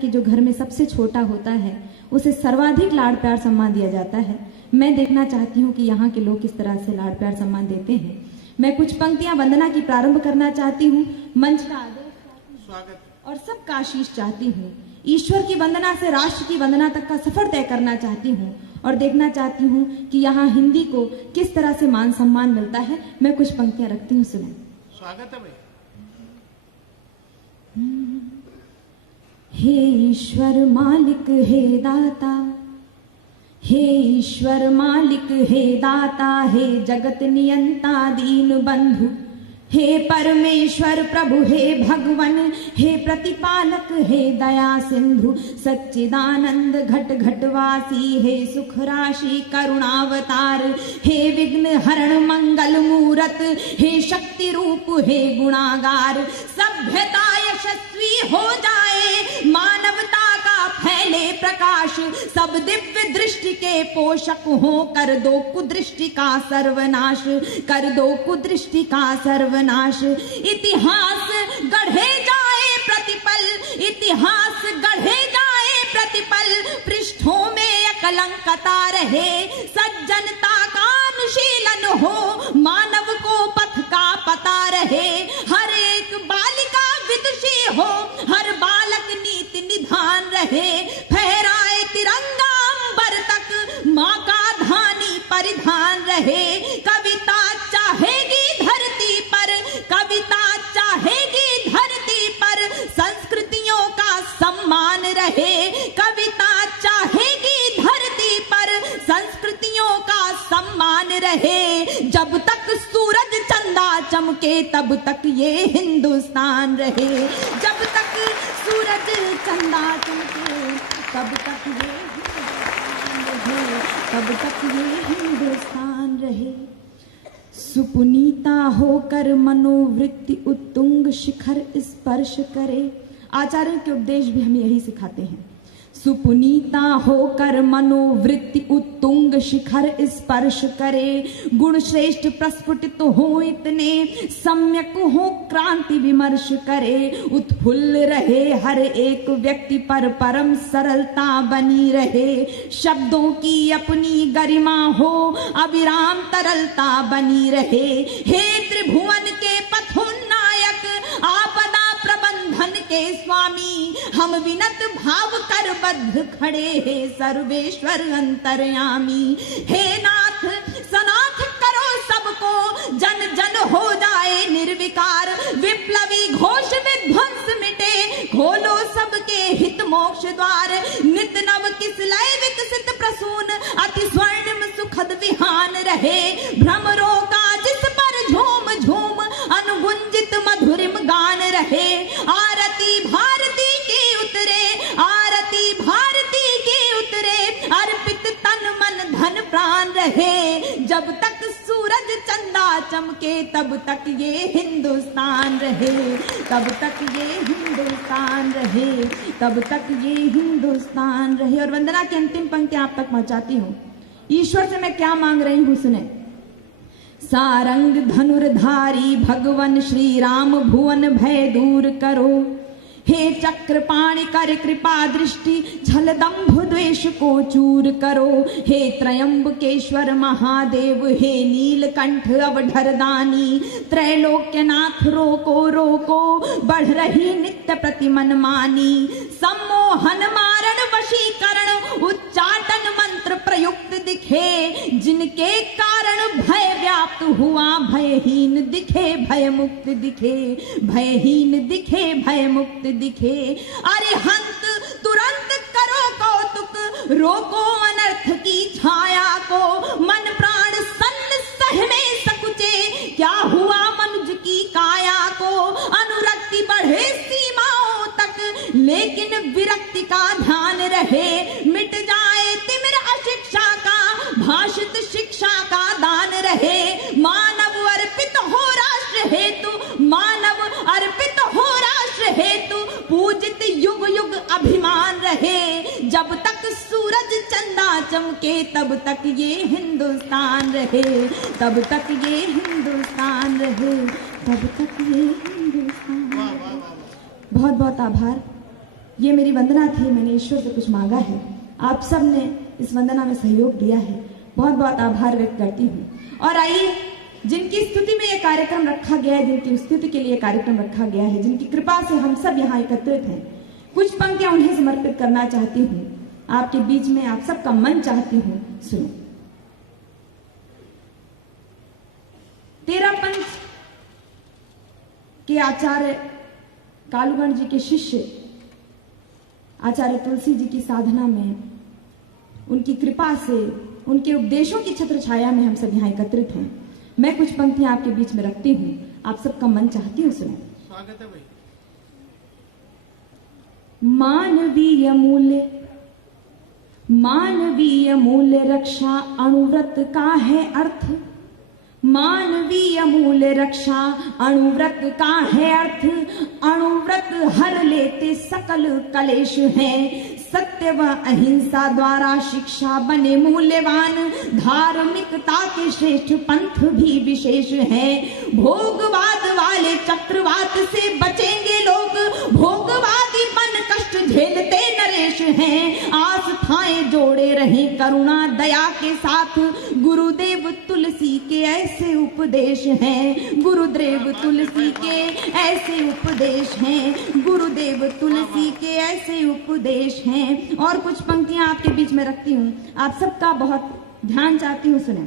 कि जो घर में सबसे छोटा होता है उसे सर्वाधिक लाड़ प्यार सम्मान दिया जाता है। मैं देखना चाहती हूँ कि यहाँ के लोग किस तरह से लाड़ प्यार सम्मान देते हैं। मैं कुछ पंक्तियां वंदना की प्रारंभ करना चाहती हूँ। मंच का आदर स्वागत और सबका आशीष चाहती हूँ। ईश्वर की वंदना से राष्ट्र की वंदना तक का सफर तय करना चाहती हूँ और देखना चाहती हूँ कि यहाँ हिंदी को किस तरह से मान सम्मान मिलता है। मैं कुछ पंक्तियां रखती हूँ, सुने। स्वागत है भाई। हे ईश्वर मालिक हे दाता, हे ईश्वर मालिक हे दाता, हे जगत नियंता दीन बंधु, हे परमेश्वर प्रभु हे भगवन, हे प्रतिपालक हे दया सिंधु, सच्चिदानंद घट घटवासी, हे सुख राशि करुणावतार, हे विघ्न हरण मंगल मूरत, हे शक्ति रूप हे गुणागार। सभ्यता यशस्वी हो जाए, मानवता का फैले प्रकाश, सब दिव्य दृष्टि के पोषक हो, कर दो कुदृष्टि का सर्वनाश, कर दो कुदृष्टि का सर्वनाश। इतिहास गढ़े जाए प्रतिपल, इतिहास गढ़े जाए प्रतिपल, पृष्ठों में अकलंकता रहे, सज्जनता का अनुशीलन हो, मानव को पथ का पता रहे, हर एक बालिका विदुषी हो, हर बालक नीति निधान रहे, फहराए तिरंगा अंबर तक, माँ का धानी परिधान रहे। कविता चाहेगी धरती पर, कविता चाहेगी धरती पर, संस्कृतियों का सम्मान रहे, कविता चाहेगी धरती पर, संस्कृतियों का सम्मान रहे। जब तक सूरज चंदा चमके तब तक ये हिंदुस्तान रहे, जब तक सूरज चंदा चमके तब तक ये हिंदुस्तान रहे, तब तक ये हिंदुस्तान रहे। सुपुनीता होकर मनोवृत्ति उत्तुंग शिखर स्पर्श करे। आचार्यों के उपदेश भी हमें यही सिखाते हैं। सुपुनीता होकर मनोवृत्ति उत्तुंग शिखर स्पर्श करे, गुण श्रेष्ठ प्रस्फुटित हो इतने, सम्यक हो क्रांति विमर्श करे, उत्फुल्ल रहे हर एक व्यक्ति पर परम सरलता बनी रहे, शब्दों की अपनी गरिमा हो अविराम तरलता बनी रहे। हे त्रिभुवन के पथोन्नायक, आपदा प्रबंधन के स्वामी, हम विनत भाव कर बद्ध खड़े हे सर्वेश्वर अंतर्यामी। हे नाथ सनाथ करो सबको, जन जन हो जाए निर्विकार, विप्लवी घोष विध्वंस मिटे, खोलो सबके हित मोक्ष द्वार, नित नव किस लय विकसित प्रसून, अति स्वर्णिम सुखद विहान रहे, भ्रमरों का जिस पर झूम झूम अनुगुंजित मधुरिम गान रहे। आरती भारती की उतरे, आरती भारती की उतरे, अर्पित तन मन धन प्राण रहे। जब तक सूरज चंदा चमके तब तक ये हिंदुस्तान रहे, तब तक ये हिंदुस्तान रहे, तब तक ये हिंदुस्तान रहे। और वंदना की अंतिम पंक्ति आप तक पहुंचाती हूँ। ईश्वर से मैं क्या मांग रही हूँ, सुने। सारंग धनुर्धारी भगवन श्री राम, भुवन भय दूर करो, हे चक्रपाणि कर कृपा दृष्टि, छल दंभ द्वेष को चूर करो, हे त्रयंबकेश्वर महादेव, हे नीलकंठ अवधरदानी, त्रैलोक्यनाथ रोको रोको, बढ़ रही नित्य प्रति मनमानी, सम्मोहन मारण वशीकरण, उच्चाटन मंत्र प्रयुक्त दिखे, जिनके कारण भय व्याप्त हुआ, भयहीन दिखे भय मुक्त दिखे, भयहीन दिखे भय मुक्त दिखे। अरिहंत तुरंत करो कौतुक, रोको अनर्थ की छाया को, मन प्राण सन्न सह में सकुचे, क्या हुआ मनुज की काया को, अनुरक्ति बढ़े सीमाओं तक, लेकिन विरक्ति का ध्यान रहे, मिट जाए तिमिर अशिक्षा का, भाषित शिक्षा का दान रहे, मानव अर्पित हो राष्ट्र हेतु, मानव अर्पित हो राष्ट्र हेतु, पूजित युग युग अभिमान रहे। जब तक सूरज चंदा चमके तब तक ये हिंदुस्तान रहे, तब तक ये हिंदुस्तान रहे, तब तक ये हिंदुस्तान। बहुत बहुत आभार। ये मेरी वंदना थी, मैंने ईश्वर से कुछ मांगा है, आप सब ने इस वंदना में सहयोग दिया है, बहुत बहुत आभार व्यक्त करती हूँ। और आइए, जिनकी स्तुति में ये कार्यक्रम रखा गया है, जिनकी स्तुति के लिए कार्यक्रम रखा गया है, जिनकी कृपा से हम सब यहाँ एकत्रित हैं, कुछ पंक्तियां उन्हें समर्पित करना चाहती हूँ, आपके बीच में आप सबका मन चाहती हूँ, सुनो। तेरा पंथ के आचार्य कालूगण जी के शिष्य आचार्य तुलसी जी की साधना में, उनकी कृपा से, उनके उपदेशों की छत्र छाया में हम सब यहाँ एकत्रित हैं। मैं कुछ पंक्तियां आपके बीच में रखती हूँ, आप सबका मन चाहती हूँ, सुनो। स्वागत है भाई। मानवीय मूल्य रक्षा अणुव्रत का है अर्थ, मानवीय मूल्य रक्षा अणुव्रत का है अर्थ, अणुव्रत हर लेते सकल कलेश है, सत्य व अहिंसा द्वारा शिक्षा बने मूल्यवान, धार्मिकता के श्रेष्ठ पंथ भी विशेष है, भोगवाद वाले चक्रवात से बचेंगे लोग, भोगवादी मन कष्ट झेलते नरेश हैं, आस्थाएं जोड़े रहे करुणा दया के साथ, गुरुदेव तुलसी के ऐसे उपदेश हैं, गुरुदेव तुलसी के ऐसे उपदेश हैं, गुरुदेव तुलसी के ऐसे उपदेश हैं। और कुछ पंक्तियां आपके बीच में रखती हूं, आप सबका बहुत ध्यान चाहती हूं, सुने।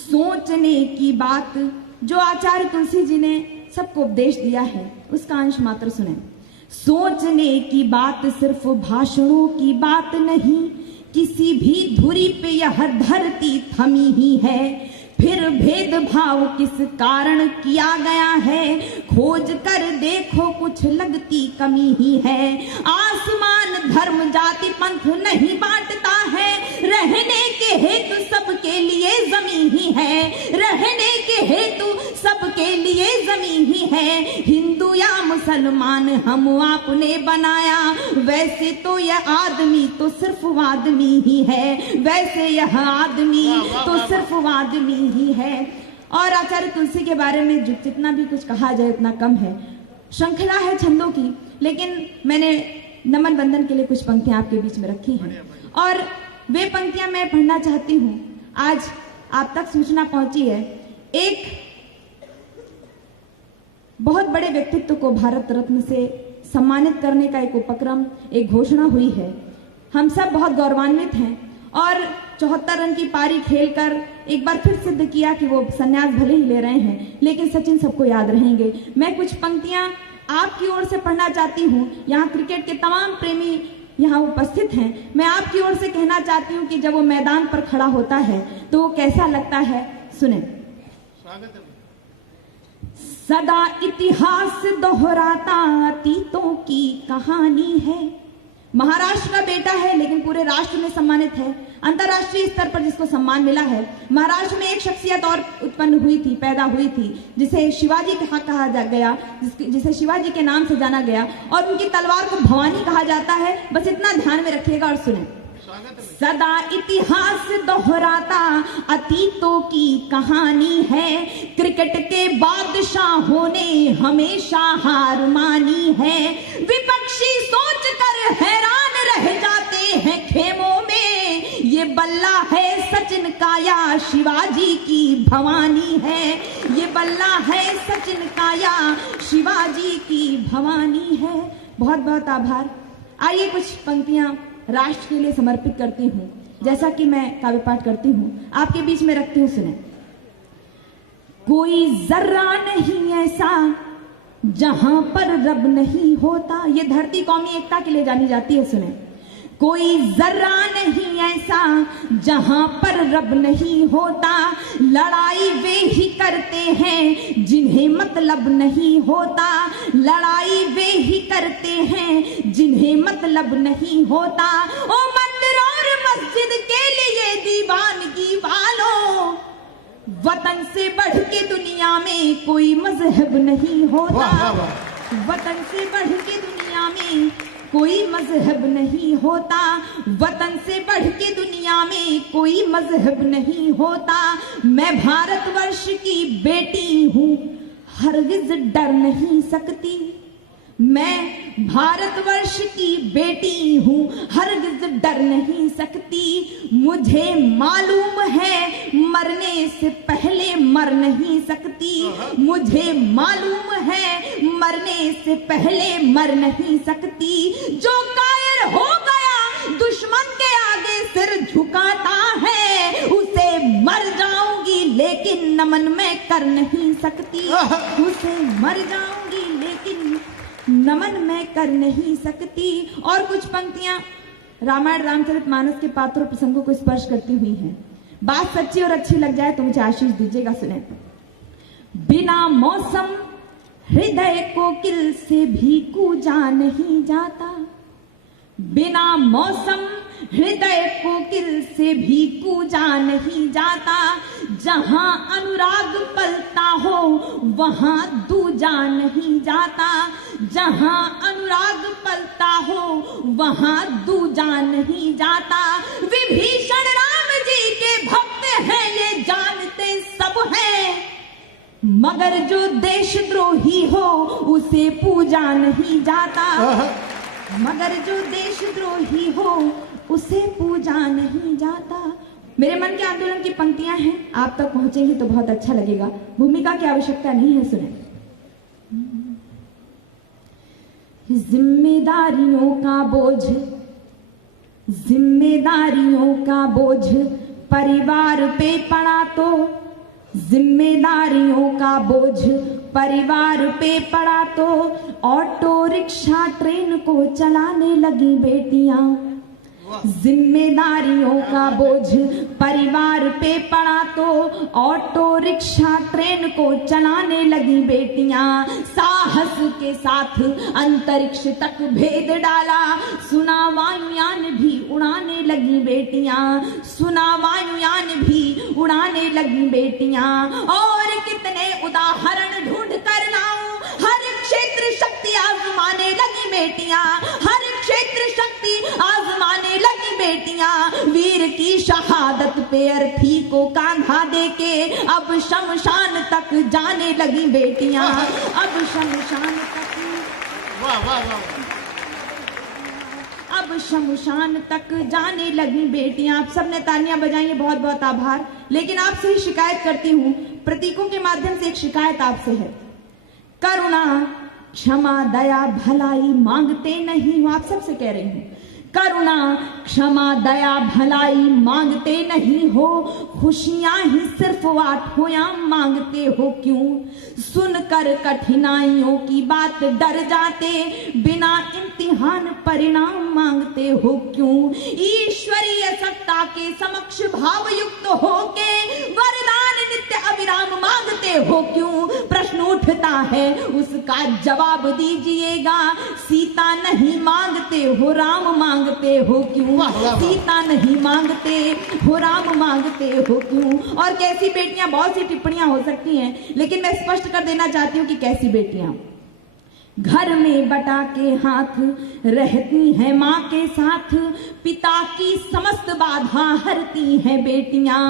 सोचने की बात जो आचार्य तुलसी जी ने सबको उपदेश दिया है, उसका अंश मात्र सुने। सोचने की बात सिर्फ भाषणों की बात नहीं, किसी भी धुरी पे यह धरती थमी ही है, फिर भेदभाव किस कारण किया गया है, खोज कर देखो कुछ लगती कमी ही है, आसमान धर्म जाति पंथ नहीं बांटता है, रहने के हेतु सबके लिए जमीन ही है, रहने के हेतु सबके लिए जमीन ही है, हिंदू या मुसलमान हम आपने बनाया, वैसे तो यह आदमी तो सिर्फ आदमी ही है, वैसे यह आदमी तो सिर्फ आदमी ही है। और आचार्य तुलसी के बारे में जितना भी कुछ कहा जाए उतना कम है, श्रृंखला है छंदों की, लेकिन मैंने नमन वंदन के लिए कुछ पंक्तियां आपके बीच में रखी हैं, और वे पंक्तियां मैं पढ़ना चाहती हूं। आज आप तक सूचना पहुंची है, एक बहुत बड़े व्यक्तित्व को भारत रत्न से सम्मानित करने का एक उपक्रम, एक घोषणा हुई है। हम सब बहुत गौरवान्वित हैं, और 74 रन की पारी खेलकर एक बार फिर सिद्ध किया कि वो संन्यास भले ही ले रहे हैं, लेकिन सचिन सबको याद रहेंगे। मैं कुछ पंक्तियां आपकी ओर से पढ़ना चाहती हूँ, यहाँ क्रिकेट के तमाम प्रेमी यहाँ उपस्थित हैं। मैं आपकी ओर से कहना चाहती हूँ कि जब वो मैदान पर खड़ा होता है तो वो कैसा लगता है, सुने। स्वागत है। सदा इतिहास दोहराता अतीतों की कहानी है, महाराष्ट्र का बेटा है लेकिन पूरे राष्ट्र में सम्मानित है, अंतर्राष्ट्रीय स्तर पर जिसको सम्मान मिला है। महाराष्ट्र में एक शख्सियत और उत्पन्न हुई थी, पैदा हुई थी, जिसे शिवाजी कहा गया, जिसे शिवाजी के नाम से जाना गया, और उनकी तलवार को भवानी कहा जाता है। बस इतना ध्यान में रखिएगा और सुने। सदा इतिहास दोहराता अतीतों की कहानी है, क्रिकेट के बादशाहों ने हमेशा हार मानी है, विपक्षी सोच कर हैरान रह जाते हैं खेमों में, ये बल्ला है सचिन का या शिवाजी की भवानी है, ये बल्ला है सचिन का या शिवाजी की भवानी है। बहुत बहुत आभार। आइए कुछ पंक्तियां राष्ट्र के लिए समर्पित करती हूँ, जैसा कि मैं काव्य पाठ करती हूँ, आपके बीच में रखती हूँ, सुने। कोई जर्रा नहीं ऐसा जहां पर रब नहीं होता, ये धरती कौमी एकता के लिए जानी जाती है, सुने। कोई जर्रा नहीं ऐसा जहां पर रब नहीं होता, लड़ाई वे ही करते हैं जिन्हें मतलब नहीं होता, लड़ाई वे ही करते हैं जिन्हें मतलब नहीं होता, ओ मंदिर और मस्जिद के लिए दीवानगी वालों, वतन से बढ़ के दुनिया में कोई मजहब नहीं होता, वतन से बढ़ के दुनिया में कोई मजहब नहीं होता, वतन से बढ़ के दुनिया में कोई मजहब नहीं होता, मैं भारतवर्ष की बेटी हूँ हरगिज डर नहीं सकती, मैं भारतवर्ष की बेटी हूँ, हरगिज डर नहीं सकती। मुझे मालूम है मरने से पहले मर नहीं सकती। मुझे मालूम है मरने से पहले मर नहीं सकती। जो कायर हो गया दुश्मन के आगे सिर झुकाता है, उसे मर जाऊंगी लेकिन नमन मैं कर नहीं सकती। उसे मर जाऊंगी लेकिन नमन मैं कर नहीं सकती। और कुछ पंक्तियां रामायण रामचरितमानस के पात्रों प्रसंगों को स्पर्श करती हुई हैं। बात सच्ची और अच्छी लग जाए तो मुझे आशीष दीजिएगा, सुने। बिना मौसम हृदय कोकिल से भी कूजा नहीं जाता। बिना मौसम हृदय कोकिल से भी कूजा नहीं जाता। जहां अनुराग पलता हो वहां दूजा नहीं जाता। जहां अनुराग पलता हो वहां दूजा नहीं जाता। विभीषण राम जी के भक्त हैं ये जानते सब हैं, मगर जो देशद्रोही हो उसे पूजा नहीं जाता। मगर जो देशद्रोही हो उसे पूजा नहीं जाता। मेरे मन के आंदोलन की पंक्तियां हैं, आप तक पहुंचेंगी तो बहुत अच्छा लगेगा। भूमिका की आवश्यकता नहीं है, सुने। जिम्मेदारियों का बोझ, जिम्मेदारियों का बोझ परिवार पे पड़ा तो, जिम्मेदारियों का बोझ परिवार पे पड़ा तो, ऑटो रिक्शा ट्रेन को चलाने लगी बेटियां। जिम्मेदारियों का बोझ परिवार पे पड़ा तो, ऑटो रिक्शा ट्रेन को चलाने लगी बेटियां। साहस के साथ अंतरिक्ष तक भेद डाला, सुना वायुयान भी उड़ाने लगी बेटियां। सुना वायुयान भी उड़ाने लगी बेटियां। और कितने उदाहरण ढूंढ कर लाऊं, हर क्षेत्र शक्ति आजमाने लगी बेटियां। हर क्षेत्र शक्ति आजमाने लगी बेटियां। वीर की शहादत पे अर्थी को कांधा देके अब शमशान तक जाने लगी बेटियां। अब शमशान तक, वाह वाह वाह, अब शमशान तक जाने लगी बेटियां। आप सबने तालियां बजाई, बहुत बहुत आभार। लेकिन आपसे ही शिकायत करती हूं, प्रतीकों के माध्यम से एक शिकायत आपसे है। करुणा क्षमा दया भलाई मांगते नहीं हो, आप सबसे कह रही हूं। करुणा क्षमा दया भलाई मांगते नहीं हो, खुशियां ही सिर्फ वाठों मांगते हो क्यों? सुनकर कठिनाइयों की बात डर जाते, बिना इम्तिहान परिणाम मांगते हो क्यों? ईश्वरीय सत्ता के समक्ष भाव युक्त होके वरदान नित्य अविराम मांगते हो क्यों? प्रश्न उठता है उसका जवाब दीजिएगा। सीता नहीं मांगते हो राम मांगते हो क्यों? सीता नहीं मांगते हो राम मांगते हो क्यों? और कैसी बेटियां, बहुत सी टिप्पणियां हो सकती हैं, लेकिन मैं स्पष्ट कर देना चाहती हूं कि कैसी बेटियां। घर में बटा के हाथ रहती हैं माँ के साथ, पिता की समस्त बाधा हरती हैं बेटियां।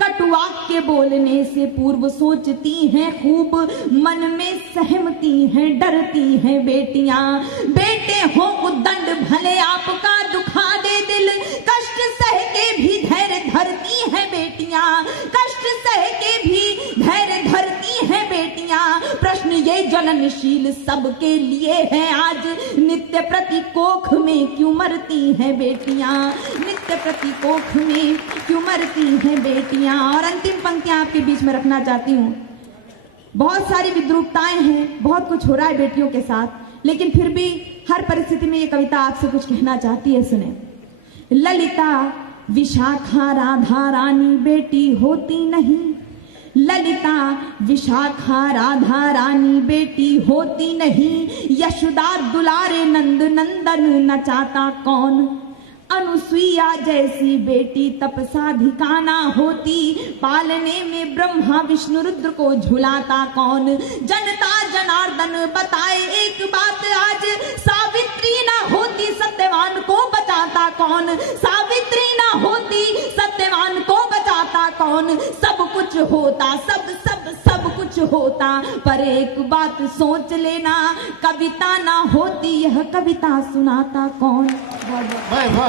कटुवाक्य बोलने से पूर्व सोचती हैं खूब, मन में सहमती हैं डरती हैं बेटियां। बेटे हो उद्दंड भले आपका दुखा दे दिल, कष्ट सह के भी धैर्य धरती हैं बेटियां। कष्ट सह के भी धैर्य धरती हैं बेटियां। प्रश्न ये ज्वलनशील सबके लिए है आज, नित्य प्रति कोख में क्यों मरती हैं बेटियां? नित्य प्रति कोख में क्यों मरती हैं बेटियां? और अंतिम पंक्तियां आपके बीच में रखना चाहती हूं। बहुत सारी विद्रूपताएं हैं, बहुत कुछ हो रहा है बेटियों के साथ, लेकिन फिर भी हर परिस्थिति में ये कविता आपसे कुछ कहना चाहती है, सुने। ललिता विशाखा राधा रानी बेटी होती नहीं, ललिता विशाखा राधा रानी बेटी होती नहीं। यशोदा दुलारे नंद नंदन नचाता कौन? अनुसुईया जैसी बेटी तपसाधिका ना होती, पालने में ब्रह्मा विष्णु रुद्र को झुलाता कौन? जनता जनार्दन बताए एक बात आज, सावित्री ना होती सत्यवान को बचाता कौन? सावित्री ना होती सत्यवान को बचाता कौन? सब कुछ होता, सब सब सब कुछ कुछ होता। पर एक बात सोच लेना, कविता ना होती यह कविता सुनाता कौन। वाह वाह